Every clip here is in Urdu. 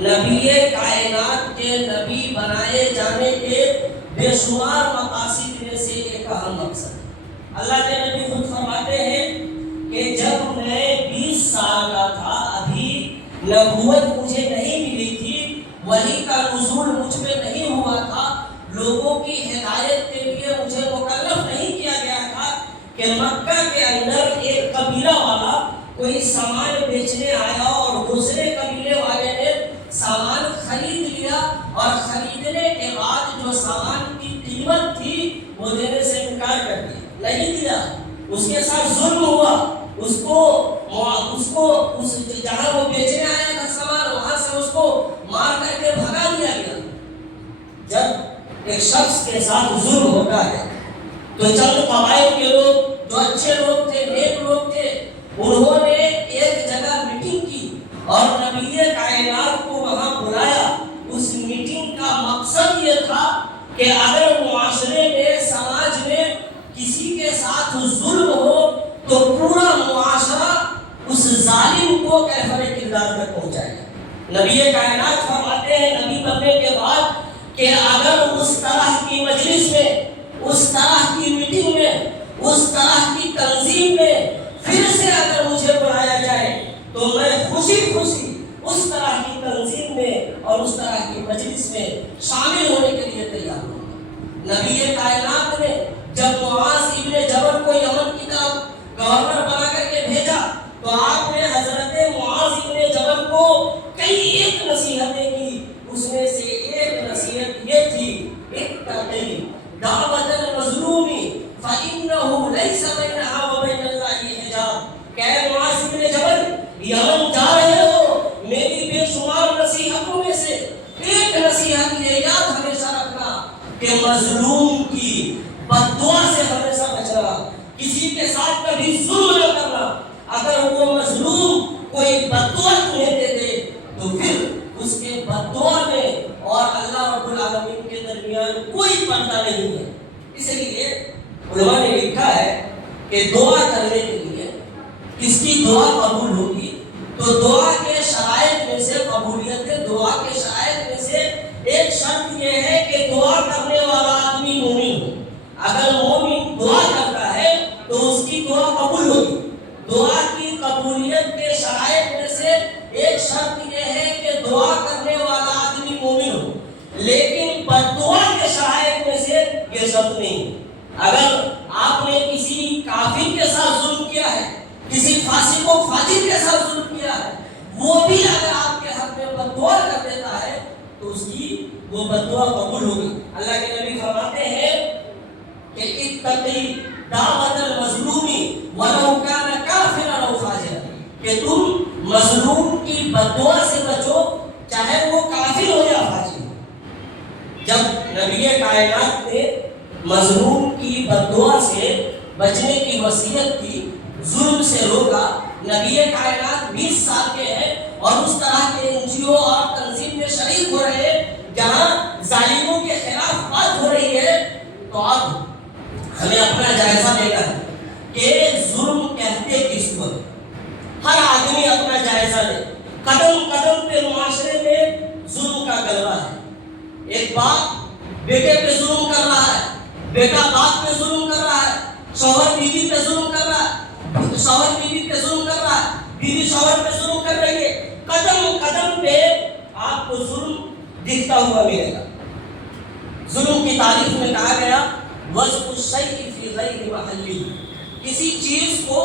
نبی کائنات کے نبی بنائے جانے کے بے شمار مقاصد میں سے ایک اہم مقصد ہے۔ اللہ کے نبی خود فرماتے ہیں کہ جب میں 20 سال کا تھا، ابھی نبوت مجھے نہیں ملی تھی، وحی کا نزول مجھ پہ نہیں ہوا تھا، لوگوں کی ہدایت کے لیے مجھے مکلف نہیں کیا گیا تھا کہ مکہ کے اندر ایک قبیلہ والا کوئی سامان بیچنے آیا اور دوسرے قبیلے والے نے سامان خرید لیا اور خریدنے کے بعد جو سامان کی قیمت تھی وہ دینے سے انکار کر دیا، نہیں دیا، اس کے ساتھ ظلم ہوا، اس کو جہاں وہ بیچنے آیا تھا سامان وہاں سے اس کو مار کر کے بھگا دیا گیا۔ جب ایک شخص کے ساتھ ظلم ہوتا ہے تو چند قبائل کے لوگ جو اچھے لوگ تھے، نیک لوگ تھے، انہوں نے ایک جگہ میٹنگ کی اور نبی کائنات کو وہاں بلایا۔ اس میٹنگ کا مقصد یہ تھا کہ اگر معاشرے میں، سماج میں کسی کے ساتھ ظلم ہو تو پورا معاشرہ اس ظالم کو کیفر کردار تک پہنچائے گا۔ نبی کائنات فرماتے ہیں نبی بننے کے بعد کہ اگر اس طرح کی مجلس میں، اس طرح کی میٹنگ میں، اس طرح کی تنظیم میں پھر سے اگر مجھے بلایا جائے تو میں خوشی خوشی اس طرح کی تنظیم میں اور اس طرح کی مجلس میں شامل ہونے کے لیے تیار ہوں۔ نبی کائنات نے جب معاذ ابن جبل کو یمن کی طرف گورنر بنا کر کے بھیجا تو آپ نے حضرت معاذ ابن جبل کو کئی ایک نصیحتیں کی، اس میں سے ایک نصیحت یہ تھی، اتقی دعوت المظلوم فإنه ليس بينها وبين الله حجاب۔ کہ معاذ ابن جبل یمن جا رہے ہو، میری بے شمار نصیحتوں میں سے ایک نصیحت یہ یاد ہمیشہ رکھنا کہ مظلوم کی بد دعا سے ہمیشہ بچنا، کسی کے ساتھ کبھی ظلم نہ کرنا۔ اگر وہ مظلوم کوئی بد دعا تمہیں دے دے تو پھر اس کے بد دعا میں اور اللہ رب العالمین کے درمیان کوئی پردہ نہیں ہے۔ اس لیے علماء نے لکھا ہے کہ دعا کرنے کے لیے کس کی دعا قبول ہوگی تو دعا کے شرائط میں سے، قبولیت دعا کے شرائط میں سے ایک شرط یہ ہے کہ دعا کرنے والا آدمی مومن ہو۔ اگر مومن دعا کرتا ہے تو اس کی دعا قبول ہوگی۔ دعا کی قبولیت کے شرائط میں سے ایک شرط یہ ہے کہ دعا کرنے والا آدمی مومن ہو، لیکن بد دعا کے شرائط میں سے یہ شرط نہیں۔ اگر آپ نے کسی کافر کے ساتھ ظلم کیا ہے، کسی فاسق و فاجر کے ساتھ ظلم کیا ہے، وہ بھی اگر آپ کے حق میں بد دعا کر دیتا ہے تو اس کی وہ بد دعا قبول ہوگی۔ اللہ کے نبی فرماتے ہیں کہ اتقی دعوت المظلوم ولو کان کافرا او فاجرا، کہ تم مظلوم کی بد دعا سے بچو چاہے وہ کافر ہو یا فاجر ہو۔ جب نبی کائنات نے مظلوم کی بد دعا سے بچنے کی وصیت کی، ظلم سے روکا، نبی کائنات 20 سال کے ہیں اور اس طرح کے NGO اور تنظیم میں شریک ہو رہے ہیں جہاں ظالموں کے خلاف بات ہو رہی ہے۔ تو اب ہمیں اپنا جائزہ لینا ہے کہ ظلم کہتے کس کو؟ ہر آدمی اپنا جائزہ لے۔ قدم قدم پہ معاشرے میں ظلم کا غلبہ ہے۔ ایک باپ بیٹے پہ ظلم کر رہا ہے، بیٹا باپ پہ ظلم کر رہا ہے، شوہر بیوی پہ ظلم کر رہا ہے، شوہر بیوی پہ ظلم کر رہا ہے، بیوی شوہر پہ ظلم کر رہی ہے۔ قدم قدم پہ آپ کو ظلم دکھتا ہوا ملے گا۔ ظلم کی تعریف میں کہا گیا وضع الشیء فی غیر محلہ، کسی چیز کو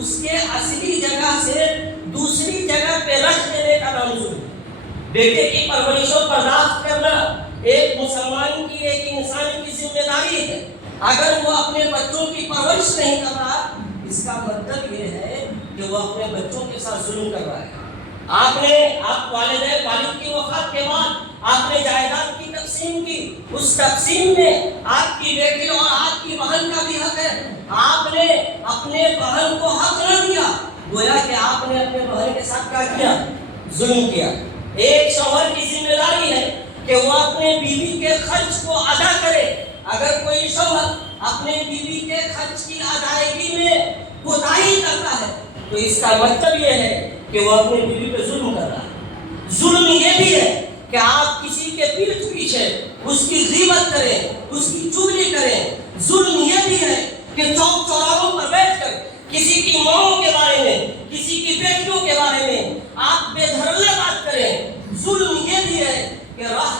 اس کے اصلی جگہ سے دوسری جگہ پہ رکھ دینے کا نام ظلم۔ بیٹے کی پرورش و پرداخت کرنا ایک مسلمان کی، ایک انسان کی ذمہ داری ہے۔ اگر وہ اپنے بچوں کی پرورش نہیں کر رہا، اس کا مطلب یہ ہے کہ وہ اپنے بچوں کے ساتھ ظلم کر رہا ہے۔ آپ والد کی وفات کے بعد آپ نے جائیداد کی تقسیم کی، اس تقسیم میں آپ کی بیٹی اور آپ کی بہن کا بھی حق ہے۔ آپ نے اپنے بہن کو حق نہ دیا، گویا کہ آپ نے اپنے بہن کے ساتھ کیا کیا؟ ظلم کیا۔ ایک شوہر کی ذمہ داری ہے کہ وہ اپنے بیوی کے خرچ کو ادا کرے۔ اگر کوئی شوہر اپنے بیوی کے خرچ کی ادائیگی میں کوتاہی کرتا ہے تو اس کا مطلب یہ ہے کہ وہ اپنے بیوی پہ ظلم کر رہا ہے۔ ظلم یہ بھی ہے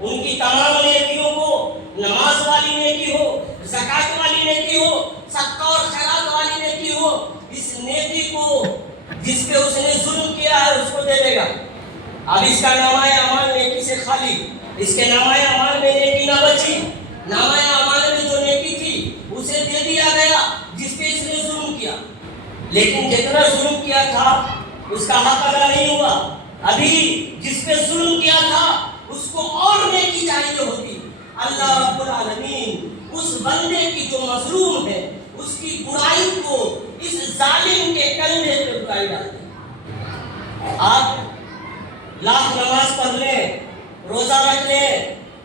ان کی تمام نیکیوں کو، نماز والی نیکی ہو، زکات والی نیکی ہو، صدقہ اور خیرات والی نیکی ہو، اس نیکی کو جس پہ اس نے ظلم کیا ہے اس کو دے دے گا۔ اب اس کا نامہ اعمال نیکی سے خالی، اس کے نامہ اعمال میں نیکی نہ بچی، نامہ اعمال میں جو نیکی تھی اسے دے دیا گیا جس پہ اس نے ظلم کیا، لیکن جتنا ظلم کیا تھا اس کا حق ادا نہیں ہوا۔ ابھی جس پہ ظلم کیا تھا اس کو اور نیکی چاہیے ہوتی۔ اللہ رب العالمین اس بندے کی جو مظلوم ہے اس کی برائی کو اس ظالم کے کندھے پہ برائی ڈالتے ہیں۔ آپ لاکھ نماز پڑھ لیں، روزہ رکھ لیں،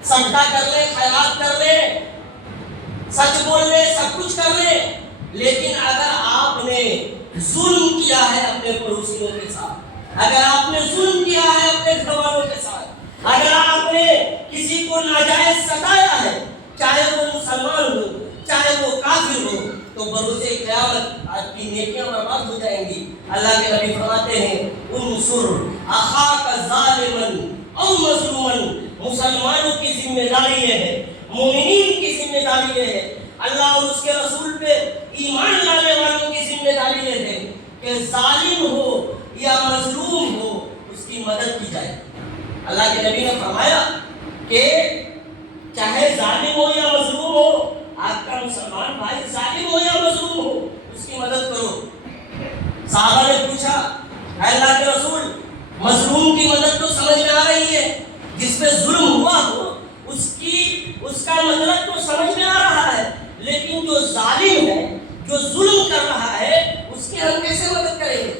صدقہ کر لیں، خیرات کر لیں، سچ بول لیں، سب کچھ کر لیں، لیکن اگر آپ نے ظلم کیا ہے اپنے پڑوسیوں کے ساتھ، اگر آپ نے ظلم کیا ہے اپنے گھر والوں کے ساتھ، اگر آپ نے کسی کو ناجائز ستایا ہے، چاہے وہ مسلمان ہو چاہے وہ کافر ہو، تو بروز قیامت آپ کی نیکیاں برباد ہو جائیں گی۔ اللہ کے نبی فرماتے ہیں انصر اخاک ظالما او مظلوما، مسلمانوں کی ذمہ داری یہ ہے، مومنین کی ذمہ داری یہ ہے، اللہ اور اس کے رسول پہ ایمان لانے والوں کی ذمہ داری یہ ہے کہ ظالم ہو یا مظلوم ہو اس کی مدد کی جائے۔ اللہ کے نبی نے فرمایا کہ چاہے ظالم ہو یا مظلوم ہو، آپ کا مسلمان بھائی ظالم ہو یا مظلوم ہو اس کی مدد کرو۔ صحابہ نے پوچھا اے اللہ کے رسول، مظلوم کی مدد تو سمجھ میں آ رہی ہے، جس پہ ظلم ہوا ہو اس کا مطلب تو سمجھ میں آ رہا ہے، لیکن جو ظالم ہے، جو ظلم کر رہا ہے، اس کی ہم کیسے مدد کریں گے؟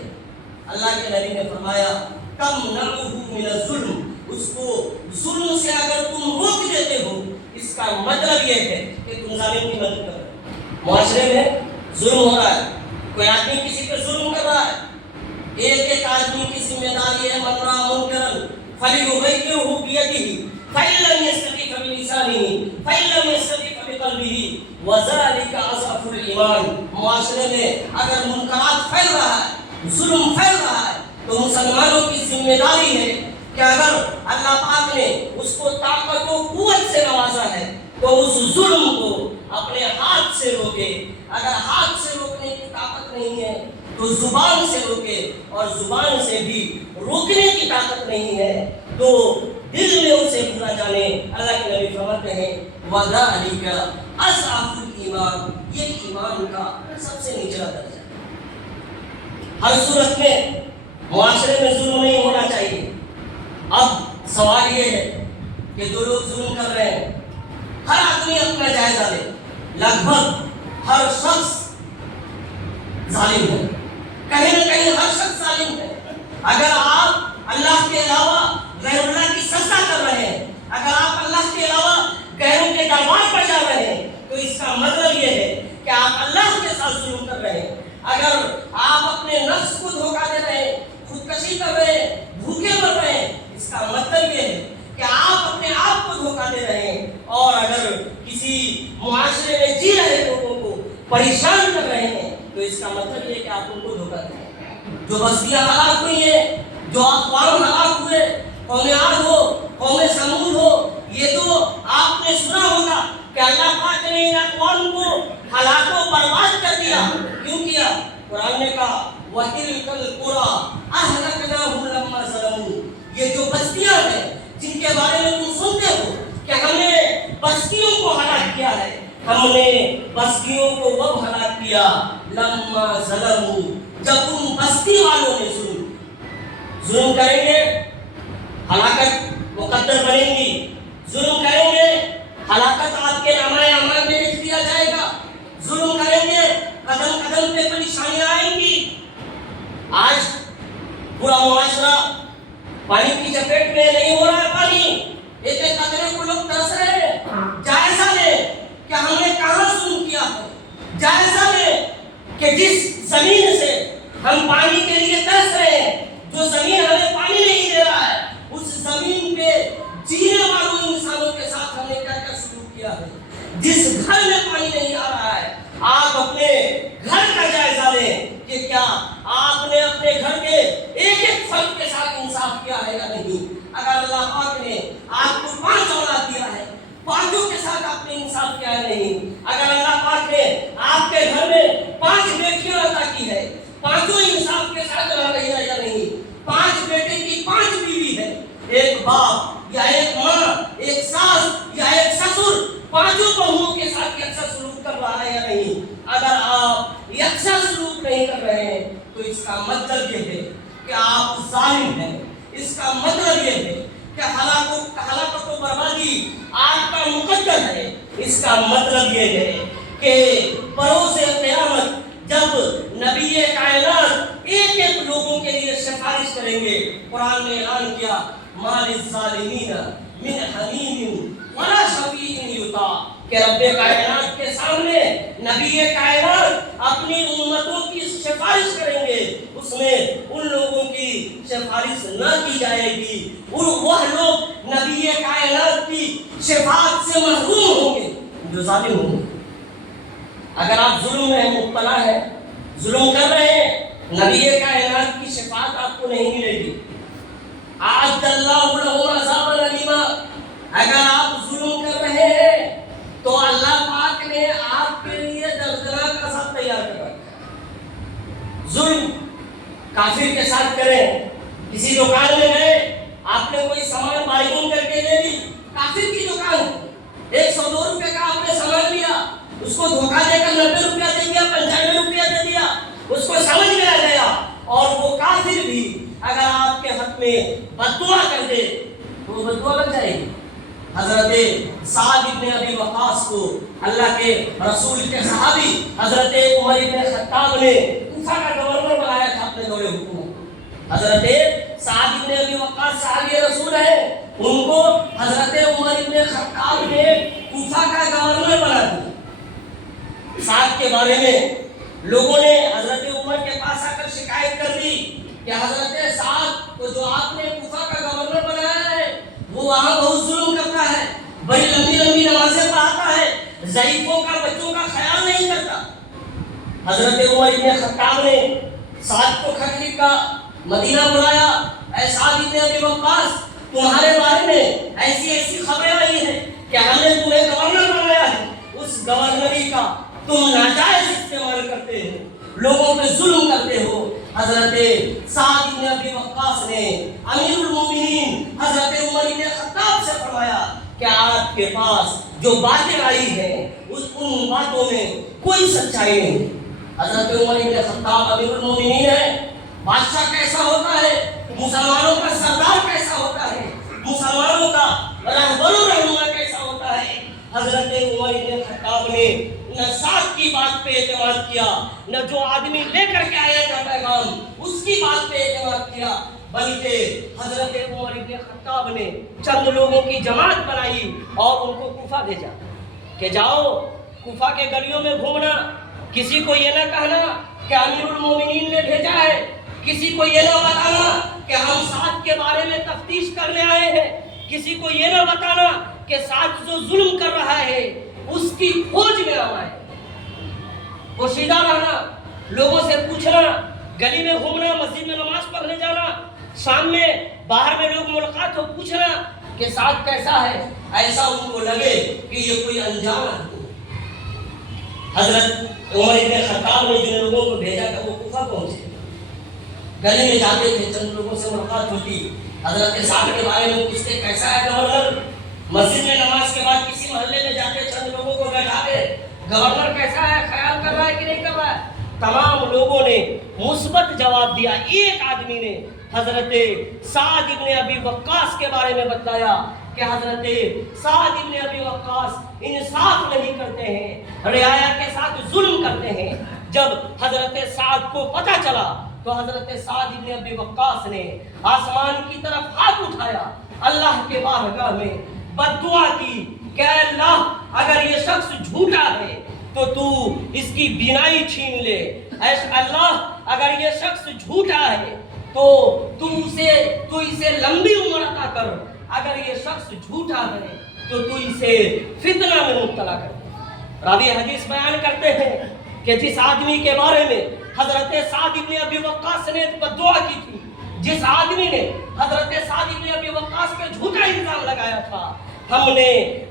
اللہ کے نبی نے فرمایا کم نعوہ من الظلم، اس کو ظلم سے اگر تم روک دیتے ہو اس کا مطلب یہ ہے کہ تم ظالم کی مدد کر رہے ہو۔ معاشرے میں ظلم ہو رہا ہے، کوئی آدمی کسی پہ ظلم کر رہا ہے، ایک آدمی کی ذمہ داری ہے من رأى منکرا فلیغیرہ بیدہ فإن لم يستطع فبلسانہ فإن لم يستطع فبقلبہ وذلک اضعف الایمان۔ معاشرے میں اگر منکرات پھیل رہا ہے، ظلم پھیل رہا ہے، تو مسلمانوں کی ذمہ داری ہے کہ اگر اللہ پاک نے اس کو طاقت و قوت سے نوازا ہے تو اس ظلم کو اپنے ہاتھ سے روکے، اگر ہاتھ سے روکنے کی طاقت نہیں ہے تو زبان سے روکے، اور زبان سے بھی روکنے کی طاقت نہیں ہے تو دل میں اسے برا جانے۔ اللہ کے نبی فرماتے ہیں وَذَلِكَ أَضْعَفُ الْإِيمَانِ، یہ ایمان کا سب سے نچلا درجہ ہے۔ ہر صورت میں معاشرے میں ظلم نہیں ہونا چاہیے۔ اب سوال یہ ہے کہ جو لوگ ظلم کر رہے ہیں، ہر آدمی اپنا جائزہ لے، لگ بھگ ہر شخص ظالم ہے، کہیں نہ کہیں ہر شخص ظالم ہے۔ اگر آپ اللہ کے علاوہ غیر اللہ کی سجدہ کر رہے ہیں، اگر آپ اللہ کے علاوہ غیروں کے دربار پر جا رہے ہیں، تو اس کا مطلب یہ ہے کہ آپ اللہ کے ساتھ ظلم کر رہے ہیں۔ اگر آپ اپنے نفس کو دھوکہ دے رہے ہیں، خودکشی کر رہے ہیں، بھوکے مر رہے ہیں، اس کا مطلب یہ ہے کہ آپ اپنے آپ کو دھوکہ دے رہے ہیں۔ اور اگر کسی معاشرے میں جی رہے لوگوں کو پریشان کر رہے ہیں تو اس کا مطلب یہ کہ آپ ان کو دھوکہ دے رہے ہیں۔ جو بستیاں ہلاک ہوئی ہیں، جو اقوام ہلاک ہوئے، قوم عاد ہو، قوم سمود ہو، یہ تو آپ نے سنا ہوگا کہ اللہ پاک نے ان اقوام کو ہلاک و برباد کر دیا۔ کیوں کیا؟ قرآن نے کہا وَتِلْكَ الْقُرَىٰ أَهْلَكْنَاهُمْ لَمَّا ظَلَمُوا، یہ جو بستیاں ہیں جن کے بارے میں تم سنتے ہو کہ ہم نے بستیوں کو ہلاک کیا ہے، ہم نے بستیوں کو وہ ہلاک کیا لما ظلموا، جب ان بستی والوں نے ظلم کریں گے ہلاکت مقدر بنیں گی، ظلم کریں گے ہلاکت آپ کے نامہ اعمال میں لکھ دیا جائے گا، ظلم کریں گے قدم قدم پہ پریشانیاں آئیں گی۔ آج پورا معاشرہ پانی کی چپیٹ میں نہیں ہو رہا ہے، پانی ایک ایک قطرے کو لوگ ترس رہے ہیں۔ جائزہ لے کہ ہم نے کہاں ظلم کیا ہے، جائزہ لے کہ جس زمین سے ہم پانی کے لیے ترس رہے ہیں، جو زمین ہمیں پانی نہیں دے رہا ہے، اس زمین پہ جینے والوں انسانوں کے ساتھ ہم نے کیا کیا سلوک کیا ہے۔ جس گھر میں پانی نہیں آ رہا ہے، آپ اپنے گھر کا جائزہ لیں کہ کیا آپ نے اپنے گھر کے ایک ایک فرد کے ساتھ انصاف کیا ہے یا نہیں. اگر اللہ پاک نے آپ کو 5 اولاد دیا ہے، 5 کے ساتھ آپ نے انصاف کیا ہے نہیں. اگر اللہ پاک نے آپ کے گھر میں 5 بیٹیاں عطا کی ہے، 5 انصاف کے ساتھ رہ رہی ہے یا نہیں. 5 بیٹے کی 5 بیوی ہے، ایک باپ یا ایک ماں، ایک ساس یا ایک سسر 5 بہوؤں کے ساتھ یکساں سلوک کر رہا ہے یا نہیں. اگر آپ یکساں سلوک نہیں کر رہے ہیں تو اس کا مطلب یہ ہے کہ آپ ظالم ہیں. اس کا مطلب یہ ہے کہ ہلاکت و بربادی آپ کا مقدر ہے. اس کا مطلب یہ ہے کہ بروز قیامت جب نبی کائنات ایک ایک لوگوں کے لیے سفارش کریں گے، قرآن نے اعلان کیا ما للظالمین من حمیم ولا شفیع یطاع، کہ رب کائنات کے سامنے نبی کائنات اپنی امتوں کی سفارش کریں گے، اس میں ان لوگوں کی سفارش نہ کی جائے گی، وہ لوگ نبی کائنات کی شفاعت سے محروم ہوں گے جو ظالم ہوں گے. اگر آپ ظلم میں مبتلا ہے، ظلم کر رہے ہیں، نبی کائنات کی شفاعت آپ کو نہیں ملے گی. اعد اللہ لهم عذابا الیما، اگر آپ ظلم کر رہے ہیں تو اللہ پاک نے آپ کے لیے دردناک عذاب تیار کر رکھا ہے. ظلم کافر کے ساتھ کریں، کسی دکان میں گئے، آپ نے کوئی سامان بارگین کر کے دے دی، کافر کی دکان، 102 روپے کا آپ نے سامان لیا، اس کو دھوکہ دے کر 90 روپیہ دے دیا، 95 روپیہ دے دیا، اس کو سمجھ میں آ گیا. اور وہ کافر بھی اگر آپ کے حق میں بد دعا کر دے تو وہ بد دعا لگ جائے گی. حضرت سعد ابن ابی وقاص کو اللہ کے رسول کے صحابی حضرت عمر ابن خطاب نے کوفہ کا گورنر بنایا تھا اپنے دور حکومت. حضرت سعد ابن ابی وقاص صحابی رسول ہے، ان کو حضرت عمر ابن خطاب نے کوفہ کا گورنر بنا دیا. سعد کے بارے میں لوگوں نے حضرت عمر کے پاس آ کر شکایت کر دی کہ حضرت سعد کو جو آپ نے کوفہ کا گورنر بنایا ہے وہ وہاں بہت ظلم کرتا ہے، بڑی لمبی لمبی نمازیں پڑھاتا ہے، ضعیفوں کا بچوں کا خیال نہیں کرتا. حضرت عمر ابن خطاب نے سعد کو خط لکھا، مدینہ بلایا، اے سعد ابن ابی وقاص تمہارے بارے میں ایسی ایسی خبریں آئی ہیں کہ ہم نے تمہیں گورنر بنایا ہے، اس گورنری کا تم ناجائز استعمال کرتے ہو، لوگوں پہ ظلم کرتے ہو. حضرت سعد بن ابی وقاص نے امیر المومنین حضرت عمر بن خطاب سے فرمایا کہ آپ کے پاس جو باتیں آئی ہیں ان باتوں میں کوئی سچائی نہیں. حضرت عمر بن خطاب امیر المومنین ہے، بادشاہ کیسا ہوتا ہے، مسلمانوں کا سردار کیسا ہوتا ہے، مسلمانوں کا رہبر و رہنما کیسا ہوتا ہے. حضرت عمر بن خطاب نے نہ سعد کی بات پہ اعتماد کیا، نہ جو آدمی لے کر کے آیا تھا پیغام اس کی بات پہ اعتماد کیا، بلکہ حضرت عمر بن خطاب نے چند لوگوں کی جماعت بنائی اور ان کو کوفہ بھیجا کہ جاؤ کوفہ کے گلیوں میں گھومنا، کسی کو یہ نہ کہنا کہ امیر المومنین نے بھیجا ہے، کسی کو یہ نہ بتانا کہ ہم سعد کے بارے میں تفتیش کرنے آئے ہیں، کسی کو یہ نہ بتانا کہ سعد جو ظلم کر رہا ہے اس کی کھوج میں آئے. پوشیدہ رہنا، لوگوں سے پوچھنا، گلی میں گھومنا، مسجد میں نماز پڑھنے جانا، شام میں باہر میں لوگ ملاقات ہو پوچھنا کہ سعد کیسا ہے، ایسا ان کو لگے کہ یہ کوئی انجان ہے. حضرت عمر بن خطاب نے جن لوگوں کو بھیجا کہ وہ کوفہ پہنچے، گلی میں جاتے تھے، چند لوگوں سے ملاقات ہوتی، حضرت سعد کے بارے میں پوچھتے کیسا ہے گورنر. مسجد میں نماز کے بعد کسی محلے میں جاتے، چند لوگوں کو بیٹھاتے، گورنر کیسا ہے، خیال کر رہا ہے کہ نہیں کر رہا ہے. تمام لوگوں نے مثبت جواب دیا. ایک آدمی نے حضرت سعد ابن ابی وقاص کے بارے میں بتایا کہ حضرت سعد ابن ابی وقاص انصاف نہیں کرتے ہیں، رعایا کے ساتھ ظلم کرتے ہیں. جب حضرت سعد کو پتہ چلا تو حضرت سعد ابن ابی وقاص نے آسمان کی طرف ہاتھ اٹھایا، اللہ کے بارگاہ میں بد دعا کی کہ اے اللہ اگر یہ شخص جھوٹا ہے تو تو اس کی بینائی چھین لے، اے اللہ اگر یہ شخص جھوٹا ہے تو تو اسے لمبی عمر عطا کر، اگر یہ شخص جھوٹا ہے تو تو اسے فتنہ میں مبتلا کر. راوی حدیث بیان کرتے ہیں کہ جس آدمی کے بارے میں حضرت سعد ابن ابی وقاص نے بد دعا کی تھی جس آدمی نے حضرت سعد بن ابی وقاص پہ جھوٹا الزام لگایا تھا، ہم نے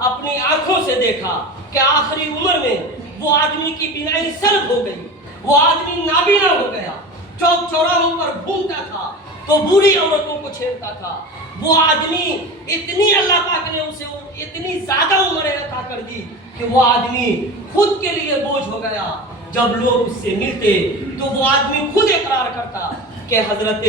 اپنی آنکھوں سے دیکھا کہ آخری عمر میں وہ آدمی کی بینائی سلب ہو گئی، وہ آدمی نابینا ہو گیا، چوک چوراہوں پر گھومتا تھا تو بوڑھی عورتوں کو چھیڑتا تھا۔ وہ آدمی اتنی اللہ پاک نے اسے اتنی زیادہ عمر عطا کر دی کہ وہ آدمی خود کے لیے بوجھ ہو گیا۔ جب لوگ اس سے ملتے تو وہ آدمی خود اقرار کرتا کہ حضرت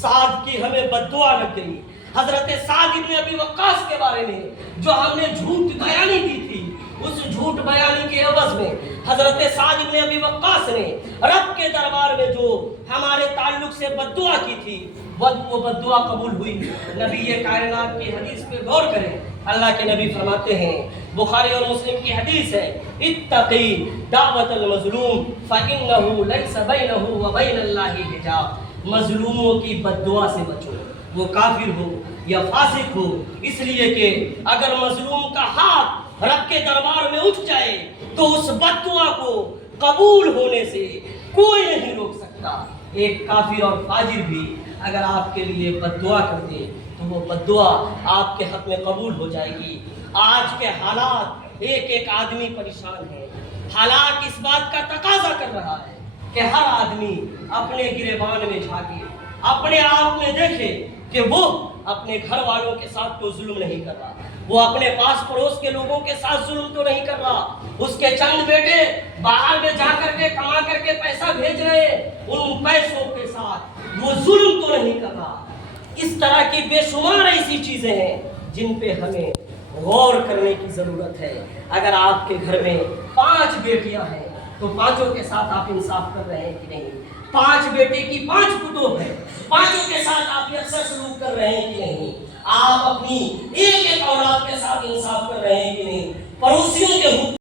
سعد کی ہمیں بد دعا لگ گئی۔ حضرت سعد ابن ابی وقاص کے بارے میں جو ہم نے جھوٹ بیانی دی تھی، اس جھوٹ بیانی کے عوض میں حضرت سعد ابن ابی وقاص نے رب کے دربار میں جو ہمارے تعلق سے بد دعا کی تھی، وہ بد دعا قبول ہوئی۔ نبی کائنات کی حدیث پہ غور کریں، اللہ کے نبی فرماتے ہیں، بخاری اور مسلم کی حدیث ہے، اتقی دعوت المظلوم فإنہ لیس بینہ وبین اللہ حجاب۔ مظلوموں کی بد دعا سے بچو، وہ کافر ہو یا فاسق ہو، اس لیے کہ اگر مظلوم کا ہاتھ رب کے دربار میں اٹھ جائے تو اس بد دعا کو قبول ہونے سے کوئی نہیں روک سکتا۔ ایک کافر اور فاجر بھی اگر آپ کے لیے بد دعا کر دے تو وہ بد دعا آپ کے حق میں قبول ہو جائے گی۔ آج کے حالات، ایک آدمی پریشان ہے، حالات اس بات کا تقاضا کر رہا ہے کہ ہر آدمی اپنے گریبان میں جھانکے، اپنے آپ میں دیکھے کہ وہ اپنے گھر والوں کے ساتھ تو ظلم نہیں کر رہا، وہ اپنے پاس پڑوس کے لوگوں کے ساتھ ظلم تو نہیں کر رہا، اس کے چند بیٹے باہر میں جا کر کے کما کر کے پیسہ بھیج رہے، ان پیسوں کے ساتھ وہ ظلم تو نہیں کر رہا۔ اس طرح کی بے شمار ایسی چیزیں ہیں جن پہ ہمیں غور کرنے کی ضرورت ہے۔ اگر آپ کے گھر میں 5 بیٹیاں ہیں تو 5 کے ساتھ آپ انصاف کر رہے ہیں کہ نہیں؟ 5 بیٹے کی 5 کتب ہیں، 5 کے ساتھ آپ یکساں سلوک کر رہے ہیں کہ نہیں؟ آپ اپنی ایک اولاد کے ساتھ انصاف کر رہے ہیں کہ نہیں؟ پڑوسیوں کے